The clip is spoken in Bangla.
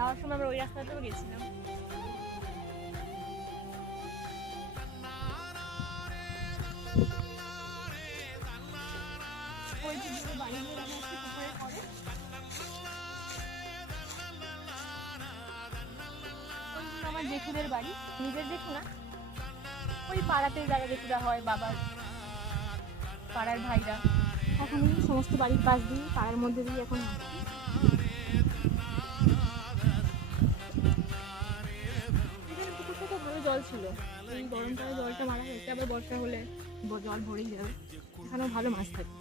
যাওয়ার সময় আমরা ওই রাস্তাতেও গেছিলাম। ওই যে দুটো বাড়িগুলো দেখা যাচ্ছে পুকুরের পরে, ওইগুলো আমার জেঠুদের বাড়ি, নিজের জেঠু না, ওই পাড়াতেই যারা জেঠুরা হয়, বাবার পাড়ার ভাইরা। এখন এই সমস্ত বাড়ির পাশ দিয়ে পাড়ার মধ্যে দিয়ে এখন আসছি। এখানে পুকুর থেকে ভালো জল ছিল, এই গরমকালে জলটা মারা হয়েছে, আবার বর্ষা হলে জল ভরেই যাবে, এখানেও ভালো মাছ থাকে।